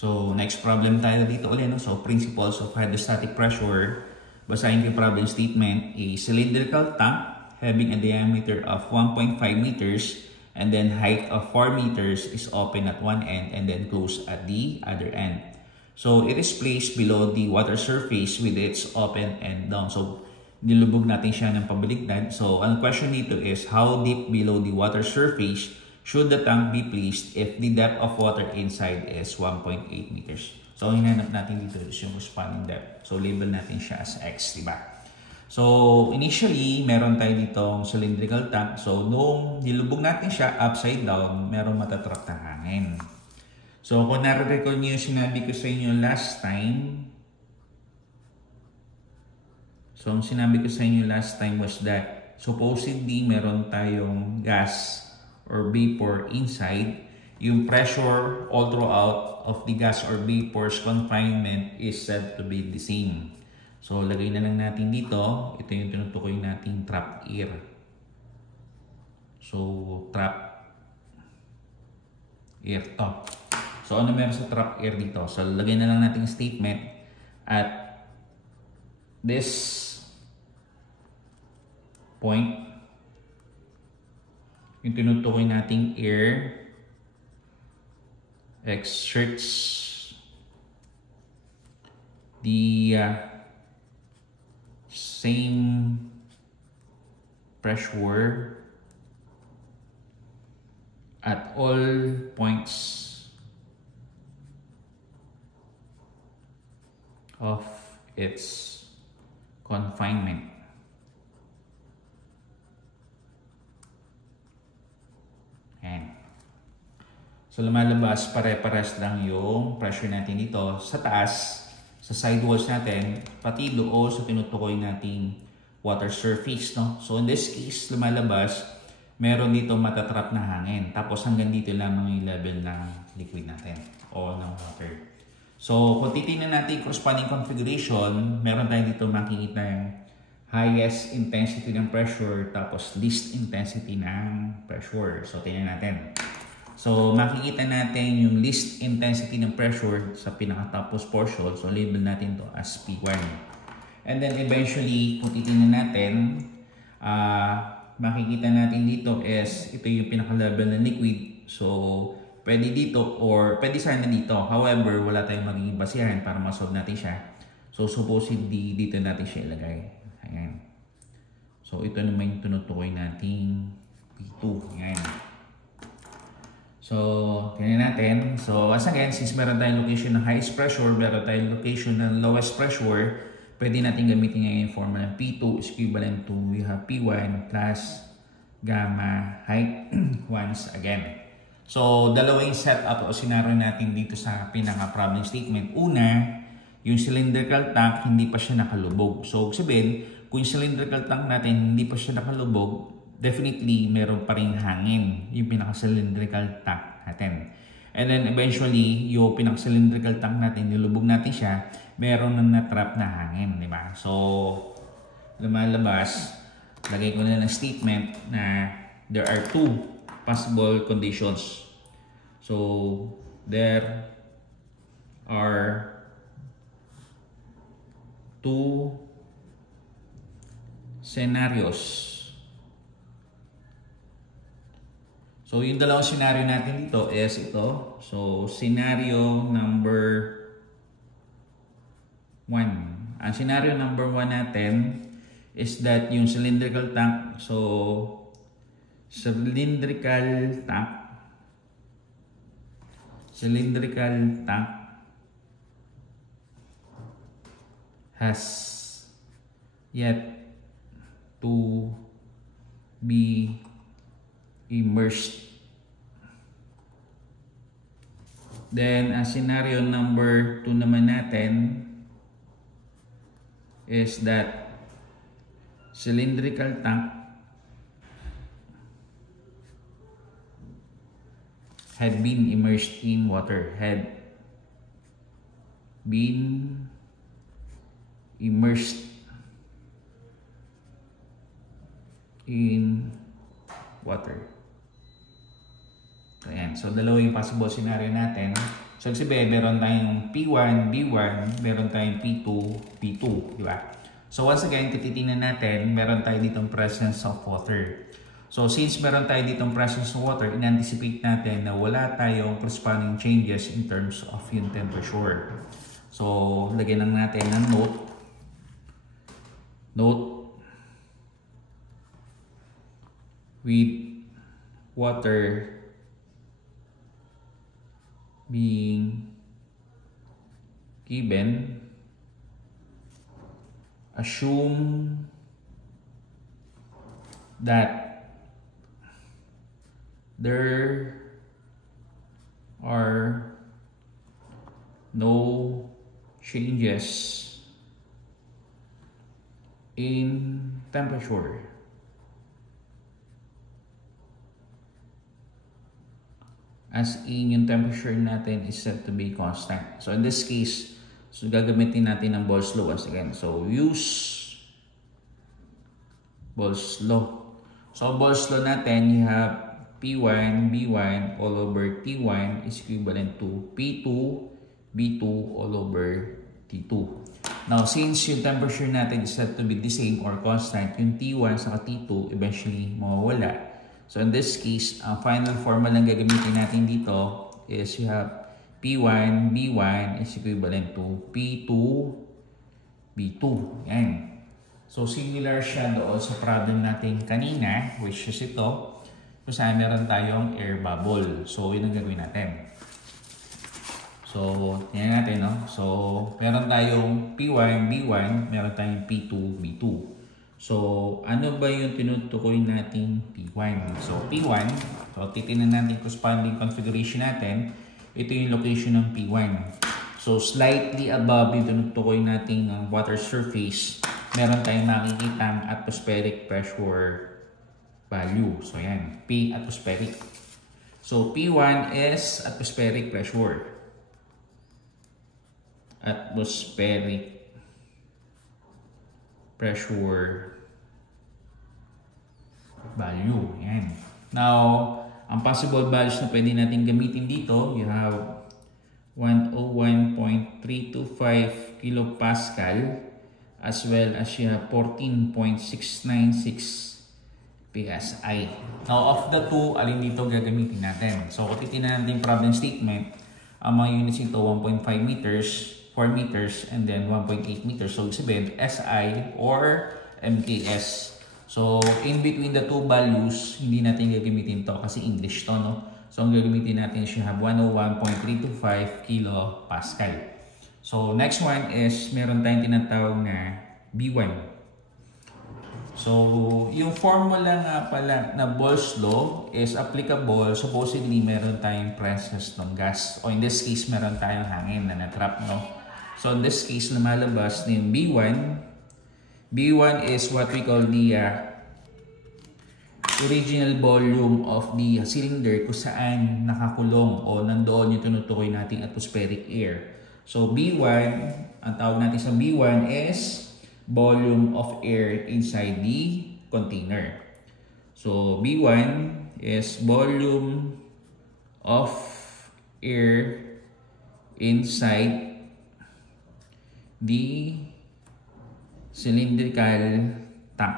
So, next problem tayo dito ulit. No? So, principles of hydrostatic pressure. Basahin ko yung problem statement. A cylindrical tank having a diameter of 1.5 meters and then height of 4 meters is open at one end and then closed at the other end. So, it is placed below the water surface with its open end down. So, nilubog natin siya ng pabaligtad. So, ang question dito is, how deep below the water surface should the tank be placed if the depth of water inside is 1.8 meters? So, ang hinanap natin dito is yung corresponding depth. So, label natin siya as X, diba? So, initially, meron tayo ditong cylindrical tank. So, nung nilubog natin siya upside down, meron matatrap na hangin. So, kung nare-recall niyo yung sinabi ko sa inyo last time, so, ang sinabi ko sa inyo last time was that supposedly meron tayong gas or vapor inside. Yung pressure all throughout of the gas or vapor's confinement is said to be the same. So, lagay na lang natin dito. Ito yung tinutukoy nating trap air. So, trap air to. So, ano meron sa trap air dito? So, lagay na lang natin statement at this point, yung tinutukoy nating air exerts the same pressure at all points of its confinement. Ayan. So, lumalabas, pare-pares lang yung pressure natin dito sa taas, sa sidewalls natin, pati doon sa tinutukoy nating water surface. No? So, in this case, lumalabas, meron dito matatrap na hangin. Tapos, hanggang dito lamang yung level ng liquid natin o ng water. So, kung titignan natin yung corresponding configuration, meron tayo dito makikita yung highest intensity ng pressure tapos least intensity ng pressure. So, tingnan natin. So, makikita natin yung least intensity ng pressure sa pinakatapos portion. So, label natin to as P1. And then, eventually, kung titignan natin, makikita natin dito is ito yung pinaka-level ng liquid. So, pwede dito or pwede sana dito. However, wala tayong magiging basihan para masolve natin siya. So, supposedly, dito natin siya ilagay. Ayan. So, ito naman yung tinutukoy nating P2. Ayan. So, tingnan natin. So, as again, since meron tayong location ng highest pressure, meron tayong location ng lowest pressure, pwede natin gamitin ngayon yung formula ng P2 is equivalent to we have P1 plus gamma height once again. So, dalawang setup o scenario natin dito sa pinaka-problem statement. Una, yung cylindrical tank, hindi pa siya nakalubog. So, sabihin, kung yung cylindrical tank natin hindi pa siya nakalubog, definitely meron pa rin hangin yung pinaka-cylindrical tank natin. And then, eventually, yung pinaka-cylindrical tank natin, nilubog natin siya, meron na na-trap na hangin, di ba? So, lumalabas, lagay ko na ng statement na there are two possible conditions. So, there are two scenarios. So, yung dalawang scenario natin dito is ito. So, scenario number 1. Ang scenario number 1 natin is that yung cylindrical tank, so, cylindrical tank has yet to be immersed. Then, ang scenario number 2 naman natin is that cylindrical tank had been immersed in water. Had been immersed in water. So, ayan. So, dalawa yung possible scenario natin. So, sabihin, meron tayong P1, B1, meron tayong P2, B2, di ba? So, once again, tititingnan natin, meron tayo ditong presence of water. So, since meron tayo ditong presence of water, in-anticipate natin na wala tayong corresponding changes in terms of yung temperature. So, lagyan lang natin ng note. Note with water being given, assume that there are no changes in temperature. As in, yung temperature natin is set to be constant. So in this case, so gagamitin natin ng Boyle's law once again. So use Boyle's law. So Boyle's law natin, you have P1, B1 all over T1 is equivalent to P2, B2 all over T2. Now, since yung temperature natin is set to be the same or constant, yung T1 sa T2 eventually mawawala. So in this case, ang final formula lang gagamitin natin dito is you have P1, B1 is equivalent to P2, B2. Yan. So similar siya doon sa problem natin kanina, which is ito, kung saan meron tayong air bubble. So yun ang gagawin natin. So, yan natin, no? So, meron tayong P1, B1, meron tayong P2, B2. So, ano ba yung tinutukoy nating P1? So, P1, so titingnan natin corresponding configuration natin. Ito yung location ng P1. So, slightly above yung tinutukoy nating water surface, meron tayong makikitang atmospheric pressure value. So, yan, P atmospheric. So, P1 is atmospheric pressure. Atmospheric pressure value. Yan. Now, ang possible values na pwede natin gamitin dito, you have 101.325 kilopascal as well as you have 14.696 PSI. Now, of the two, alin dito gagamitin natin? So, kung titignan natin yung problem statement, ang mga units ito 1.5 meters, 4 meters, and then 1.8 meters. So, sabihin, SI or MKS. So, in between the two values, hindi natin gagamitin to kasi English to, no? So, ang gagamitin natin is you have 101.325 kilopascal. So, next one is meron tayong tinatawag na B1. So, yung formula nga pala na Boyle's law is applicable. Supposedly, meron tayong presence ng gas. O in this case, meron tayong hangin na natrap, no? So, in this case, lumalabas na yung B1. B1 is what we call the original volume of the cylinder kung saan nakakulong o nandoon yung tinutukoy nating atmospheric air. So, B1, ang tawag natin sa B1 is volume of air inside the container. So, B1 is volume of air inside the cylindrical tank.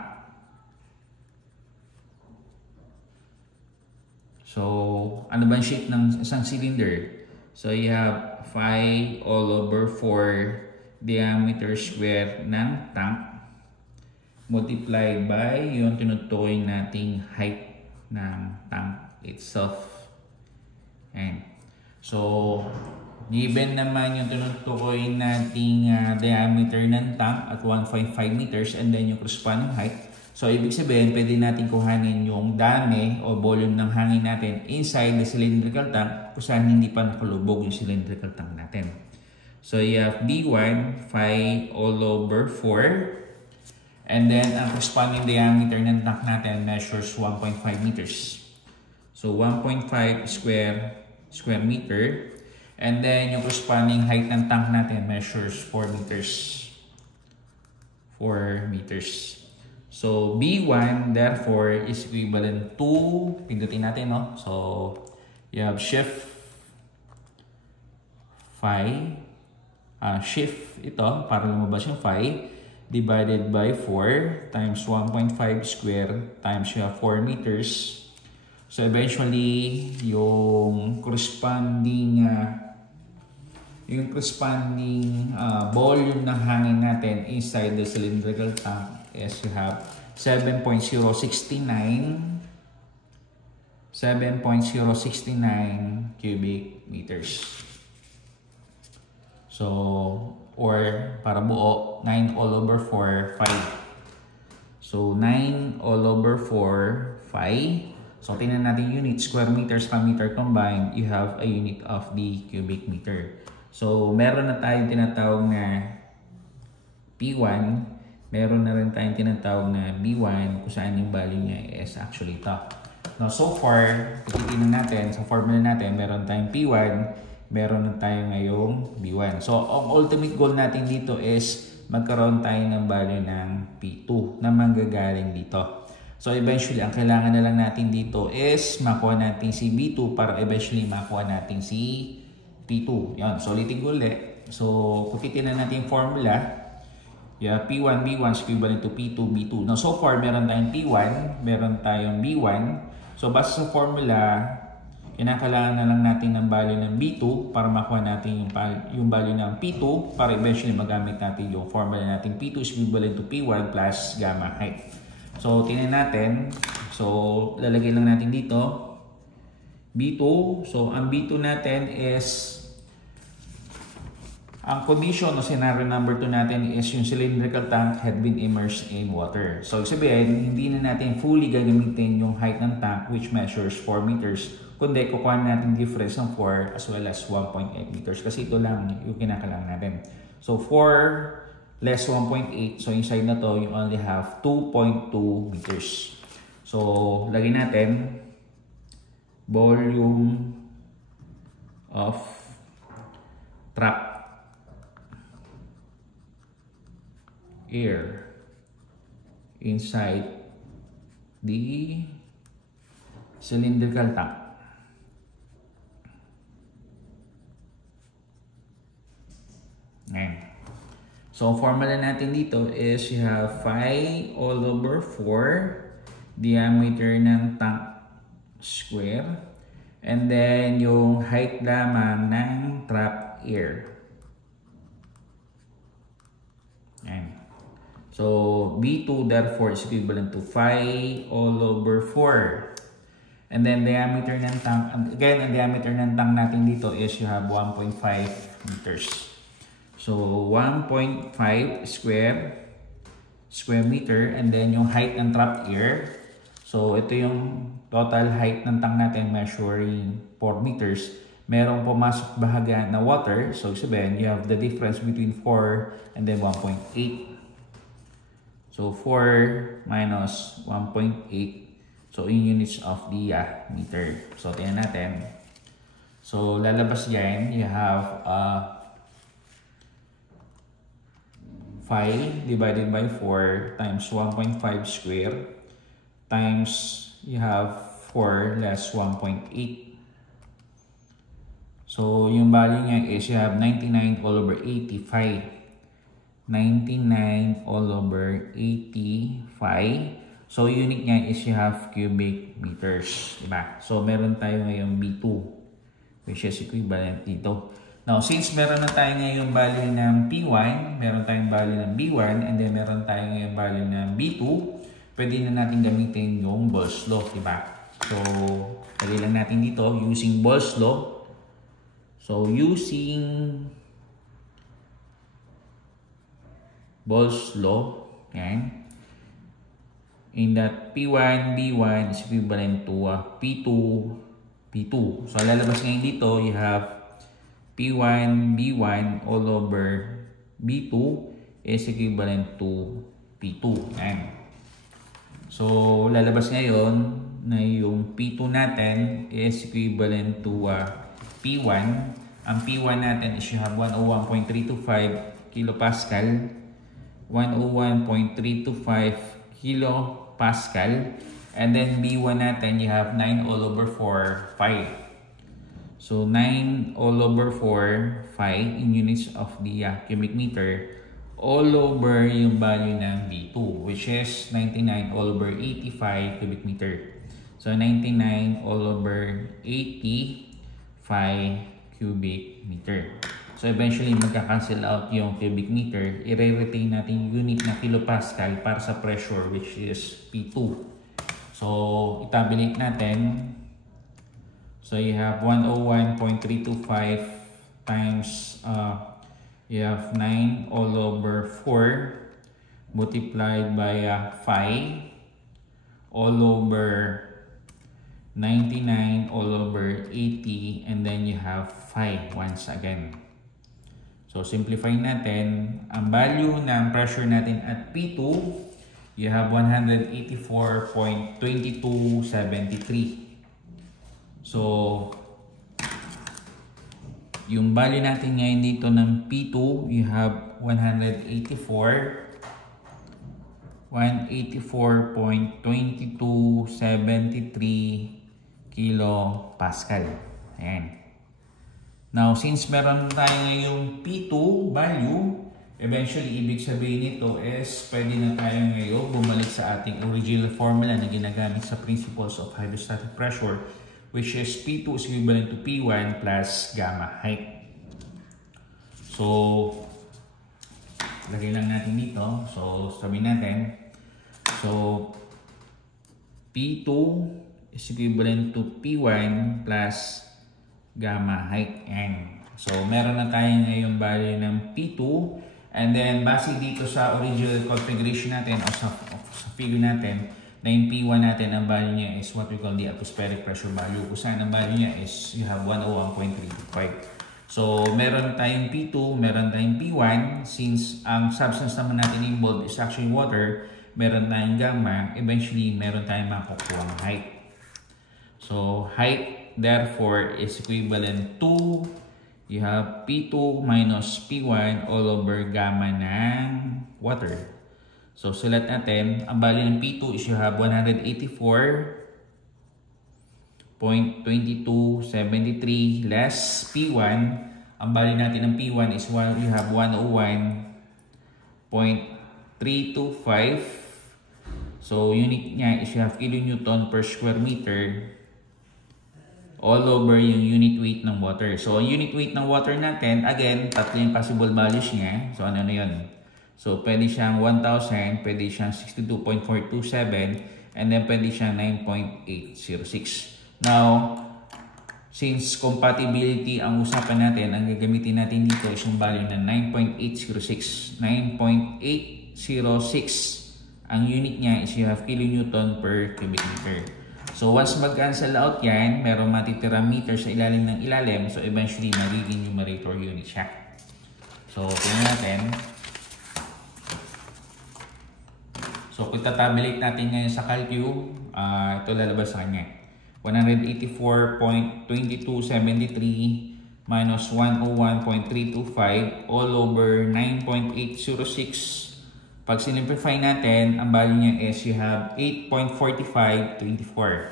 So, ano ba ang shape ng isang cylinder? So, you have 5 all over 4 diameter square ng tank multiplied by yung tinutukoy nating height ng tank itself. And so, given naman yung tinutukoy nating diameter ng tank at 1.5 meters and then yung corresponding height. So, ibig sabihin, pwede natin kuhanin yung dami o volume ng hangin natin inside the cylindrical tank kung saan hindi pa nakalubog yung cylindrical tank natin. So, you have B1, 5 all over 4. And then, ang corresponding diameter ng tank natin measures 1.5 meters. So, 1.5 square meter. And then, yung corresponding height ng tank natin measures 4 meters. 4 meters. So, B1, therefore, is equivalent to, pindutin natin, no? So, You have shift phi, shift ito para lumabas yung phi, divided by 4 times 1.5 square times you have 4 meters. So eventually, yung corresponding volume ng hangin natin inside the cylindrical tank is you have 7.069 cubic meters. So, or para buo, 9 all over 4 phi. So, 9 all over 4 phi. So, tingnan natin unit, square meters per meter combined, you have a unit of the cubic meter. So, meron na tayong tinatawag na P1, meron na rin tayong tinatawag na B1, kung saan yung value niya is actually ito. Now, so far, titignan natin, sa formula natin, meron tayong P1, meron na tayo ngayong B1. So, ang ultimate goal natin dito is magkaroon tayo ng value ng P2 na manggagaling dito. So, eventually, ang kailangan na lang natin dito is makuha natin si B2 para eventually makuha natin si P2. Yan. So, ulitin ko ulit. So, kung titignan natin yung formula, yeah, P1, B1 is equivalent to P2, B2. Now, so far, meron tayong P1, meron tayong B1. So, base sa formula, kinakailangan na lang natin ng value ng B2 para makuha natin yung value ng P2 para eventually magamit natin yung formula natin P2 is equivalent to P1 plus gamma height. So, tingnan natin. So, lalagay lang natin dito B2. So, ang B2 natin is ang condition o scenario number 2 natin is yung cylindrical tank had been immersed in water. So, sabihin, hindi na natin fully gagamitin yung height ng tank which measures 4 meters. Kundi, kukuha natin difference ng 4 as well as 1.8 meters. Kasi ito lang yung kinakailangan natin. So, 4 less 1.8. So, inside na to, you only have 2.2 meters. So, lagay natin volume of trap air inside the cylindrical tank. Ngayon. So, ang formula natin dito is you have phi all over 4 diameter ng tank square and then yung height lamang ng trap air. Ayan. So, B2 therefore is equivalent to phi all over 4. And then diameter ng tank, again, ang diameter ng tank natin dito is you have 1.5 meters. So, 1.5 square meter and then yung height ng trapped air. So, ito yung total height ng tank natin measuring 4 meters. Merong pumasok bahaga na water. So, sabihin, you have the difference between 4 and then 1.8. So, 4 minus 1.8. So, in units of the meter. So, tingnan natin. So, lalabas yan. You have phi divided by 4 times 1.5 square times you have 4 less 1.8. So, yung value niya is you have 99 all over 85. 99 all over 85. So, unit niya is you have cubic meters. Diba? So, meron tayo ngayong B2 which is equivalent dito. Now, since meron na tayo ngayong value ng P1, meron tayong value ng B1, and then meron tayo ngayong value ng B2, pwede na natin gamitin yung Boyle's law, diba? So, lagay lang natin dito using Boyle's law. So, using Boyle's law, yan. In that P1, B1 is equivalent to P2, P2. So, lalabas ngayon dito, you have P1, B1 all over B2 is equivalent to P2. Yan. So, lalabas ngayon na yung P2 natin is equivalent to P1. Ang P1 natin is you have 101.325 kilopascal, 101.325 kilopascal, and then B1 natin you have 9 all over 4 pi. So 9 all over 4 phi in units of the cubic meter all over yung value ng B2, which is 99 all over 85 cubic meter. So 99 all over 85 cubic meter. So eventually magka-cancel out yung cubic meter. I-retain natin yung unit na kilopascal para sa pressure, which is P2. So i-tabulate natin. So you have 101.325 times you have 9 all over 4 multiplied by phi all over 99 all over 80, and then you have phi once again. So simplify natin, ang value ng pressure natin at P2, you have 184.2273. So yung value natin ngayon dito ng P2, you have 184.2273 kilopascal. Ayan. Now, since meron tayo ngayong P2 value, eventually, ibig sabihin nito is pwede na tayo ngayon bumalik sa ating original formula na ginagamit sa principles of hydrostatic pressure, which is P2 is equivalent to P1 plus gamma height. So, lagay lang natin dito. So, sabihin natin. So, P2 is equivalent to P1 plus gamma height n. So, meron na tayo ngayong value ng P2. And then, base dito sa original configuration natin o sa figure natin, na yung P1 natin, ang value niya is what we call the atmospheric pressure value. Kung saan ang value niya is you have 101.325. So, meron tayong P2, meron tayong P1. Since ang substance naman natin involved is actually water, meron tayong gamma, eventually meron tayong makukuha height. So, height therefore is equivalent to you have P2 minus P1 all over gamma ng water. So, sulat natin, ang value ng P2 is you have 184.2273 less P1. Ang value natin ng P1 is you have 101.325. So, unit niya is you have kilonewton per square meter all over yung unit weight ng water. So, unit weight ng water natin, again, tatlo yung possible values niya. So, ano yun? So, pwede siyang 1,000, pwede siyang 62.427, and then pwede siyang 9.806. Now, since compatibility ang usapan natin, ang gagamitin natin dito is yung value ng 9.806. 9.806, ang unit niya is you have kilonewton per cubic meter. So, once mag-cancel out yan, meron matitira meter sa ilalim ng ilalim. So, eventually, magiging numerator unit siya. So, tingnan natin. So, kung tatabulate natin ngayon sa calcu, ito lalabas sa kanya. 184.2273 minus 101.325 all over 9.806. Pag sinimplify natin, ang value niya is you have 8.4524.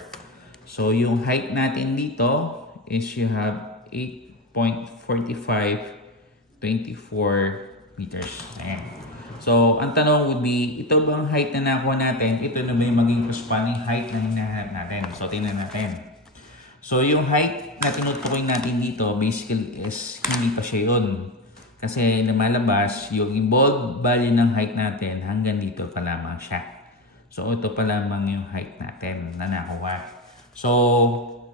So, yung height natin dito is you have 8.4524 meters. Ayan. So, ang tanong would be, ito bang height na nakuha natin? Ito na ba yung maging corresponding height na hinahanap natin? So, tingnan natin. So, yung height na tinutukoy natin dito, basically is hindi pa siya yun. Kasi lumalabas, yung involved value ng height natin, hanggang dito pa lamang siya. So, ito pa lamang yung height natin na nakuha. So,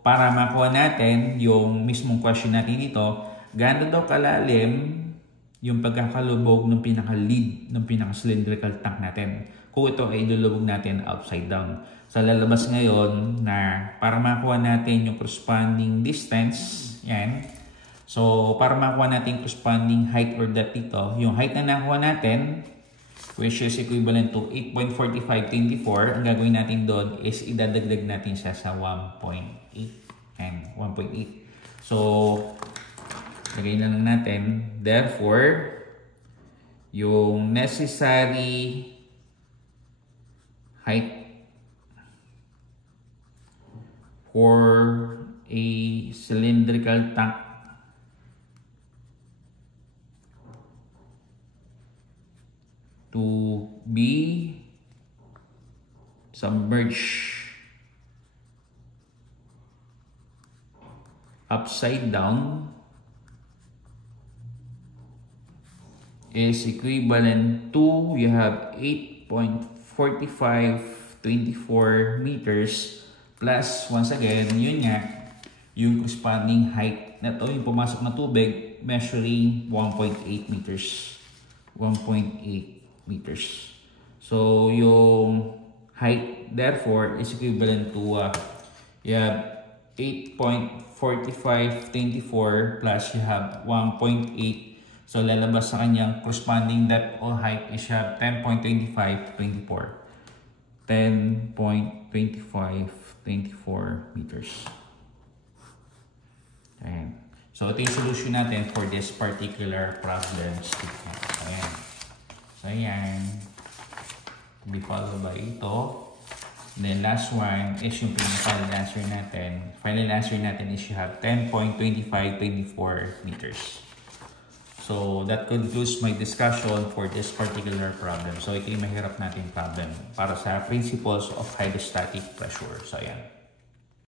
para makuha natin yung mismong question natin dito, gaano daw kalalim yung pagkakalubog ng pinaka-lead, ng pinaka-cylindrical tank natin. Kung ito ay ilulubog natin upside down. So, lalabas ngayon na para makuha natin yung corresponding distance, yan. So, para makuha natin corresponding height or depth dito, yung height na nakuha natin, which is equivalent to 8.4524, ang gagawin natin doon is idadagdag natin siya sa 1.8. And 1.8. So, lagay na lang natin. Therefore, yung necessary height for a cylindrical tank to be submerged upside down is equivalent to, you have 8.4524 meters plus, once again, yun nga, yung corresponding height na to, yung pumasok na tubig, measuring 1.8 meters. 1.8 meters. So, yung height, therefore, is equivalent to, you have 8.4524 plus you have 1.8. So, lalabas sa kanyang corresponding depth or height is 10.2524. 10.2524 meters. Ayan. So, ito yung solution natin for this particular problem statement. Ayan. So, ayan. Be followed by ito. And then, last one is yung final answer natin. Final answer natin is you have 10.2524 meters. So, that concludes my discussion for this particular problem. So, ito yung mahirap natin problem para sa principles of hydrostatic pressure. So, ayan.